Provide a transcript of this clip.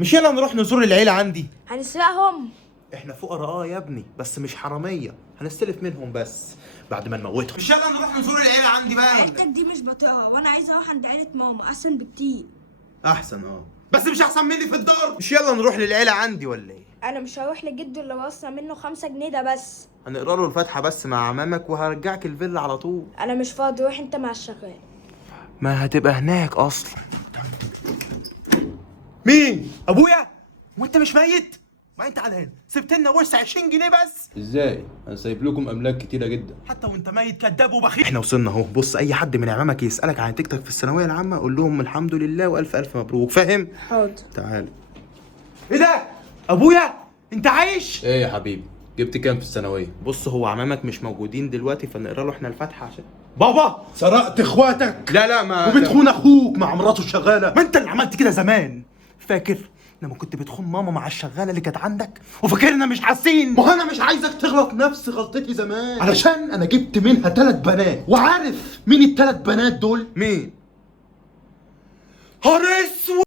مش يلا نروح نزور العيلة عندي؟ هنسرقهم. احنا فقراء يا ابني، بس مش حرامية، هنستلف منهم بس بعد ما نموتهم. مش يلا نروح نزور العيلة عندي بقى عيلتك دي مش بطيئة، وانا عايزة اروح عند عيلة ماما احسن بكتير. احسن بس مش احسن مني في الدار. مش يلا نروح للعيلة عندي ولا ايه؟ انا مش هروح لجده اللي بوصل منه 5 جنيه ده بس. هنقرا له الفاتحة بس مع عمامك وهرجعك الفيلا على طول. انا مش فاضي، روح انت مع الشغال. ما هتبقى هناك اصلا. مين؟ ابويا؟ وانت مش ميت؟ ما انت على هنا سبت لنا ورث 20 جنيه بس. ازاي؟ انا سايب لكم املاك كتيره جدا. حتى وانت ميت كداب وبخيل. احنا وصلنا اهو. بص، اي حد من عمامك يسالك عن نتيجتك في الثانويه العامه قول لهم الحمد لله والف الف مبروك، فاهم؟ حاضر. تعال. ايه ده؟ ابويا انت عايش؟ ايه يا حبيبي، جبت كام في الثانويه؟ بص، هو عمامك مش موجودين دلوقتي فنقرا له احنا الفاتحه عشان بابا. سرقت اخواتك لا ما وبتخون اخوك مع مراته الشغاله. ما انت اللي عملت كده زمان، فاكر لما كنت بتخون ماما مع الشغاله اللي كانت عندك وفاكرنا مش حاسين؟ ما انا مش عايزك تغلط نفس غلطتي زمان، علشان انا جبت منها 3 بنات، وعارف مين ال3 بنات دول؟ مين؟ هرس